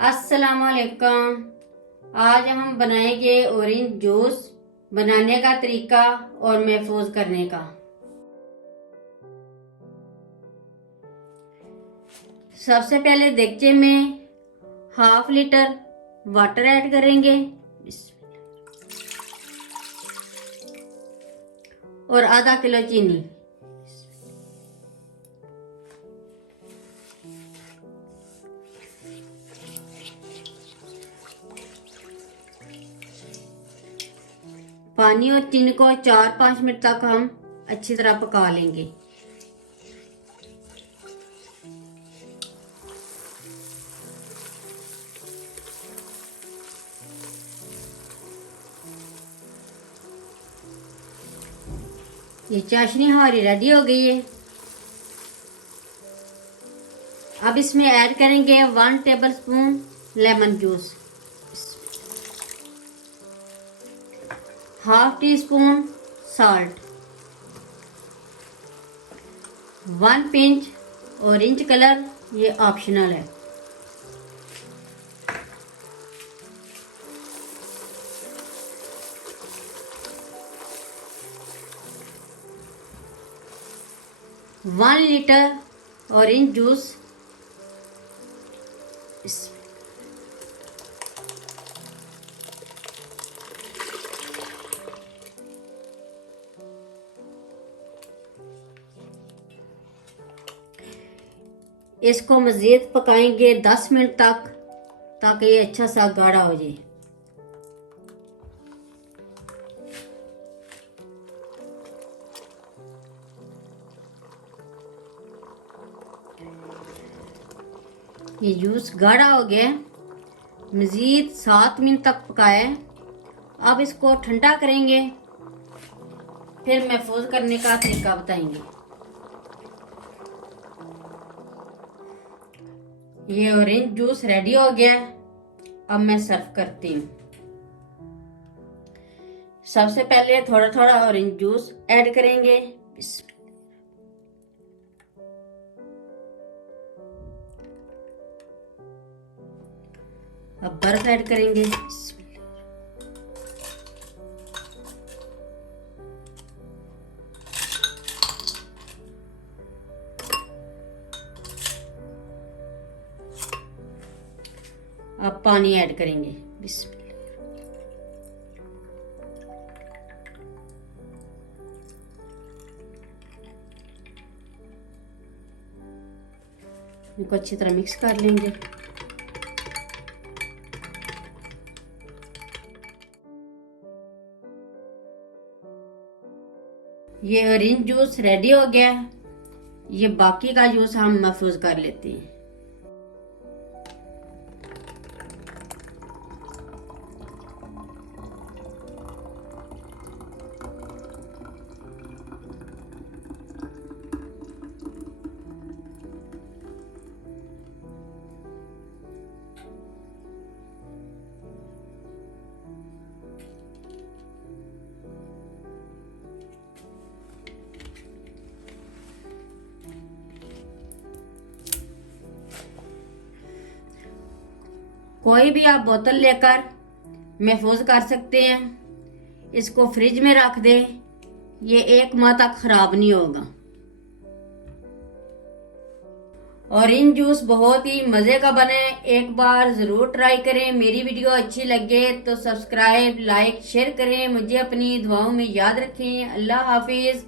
अस्सलाम वालेकुम। आज हम बनाएंगे ऑरेंज जूस। बनाने का तरीका और महफूज करने का। सबसे पहले देगचे में हाफ लीटर वाटर ऐड करेंगे और आधा किलो चीनी। पानी और चीनी को 4-5 मिनट तक हम अच्छी तरह पका लेंगे। ये चाशनी हमारी रेडी हो गई है। अब इसमें ऐड करेंगे 1 tablespoon lemon juice, half tea spoon salt, 1 pinch orange colour, ये ऑप्शनल है। वन लीटर ऑरेंज जूस, इसको मज़ीद पकाएंगे 10 मिनट तक ताकि ये अच्छा सा गाढ़ा हो जाए। ये जूस गाढ़ा हो गया। मज़ीद 7 मिनट तक पकाए। अब इसको ठंडा करेंगे, फिर महफूज करने का तरीका बताएंगे। ये ऑरेंज जूस रेडी हो गया। अब मैं सर्व करती हूँ। सबसे पहले थोड़ा थोड़ा ऑरेंज जूस ऐड करेंगे। अब बर्फ ऐड करेंगे। अब पानी ऐड करेंगे। बिस्मिल्लाह। इनको अच्छी तरह मिक्स कर लेंगे। ये ऑरेंज जूस रेडी हो गया। ये बाकी का जूस हम महफूज कर लेते हैं। कोई भी आप बोतल लेकर महफूज कर सकते हैं। इसको फ्रिज में रख दें, ये 1 माह तक खराब नहीं होगा। ऑरेंज जूस बहुत ही मजे का बने। एक बार जरूर ट्राई करें। मेरी वीडियो अच्छी लगे तो सब्सक्राइब, लाइक, शेयर करें। मुझे अपनी दुआओं में याद रखें। अल्लाह हाफिज।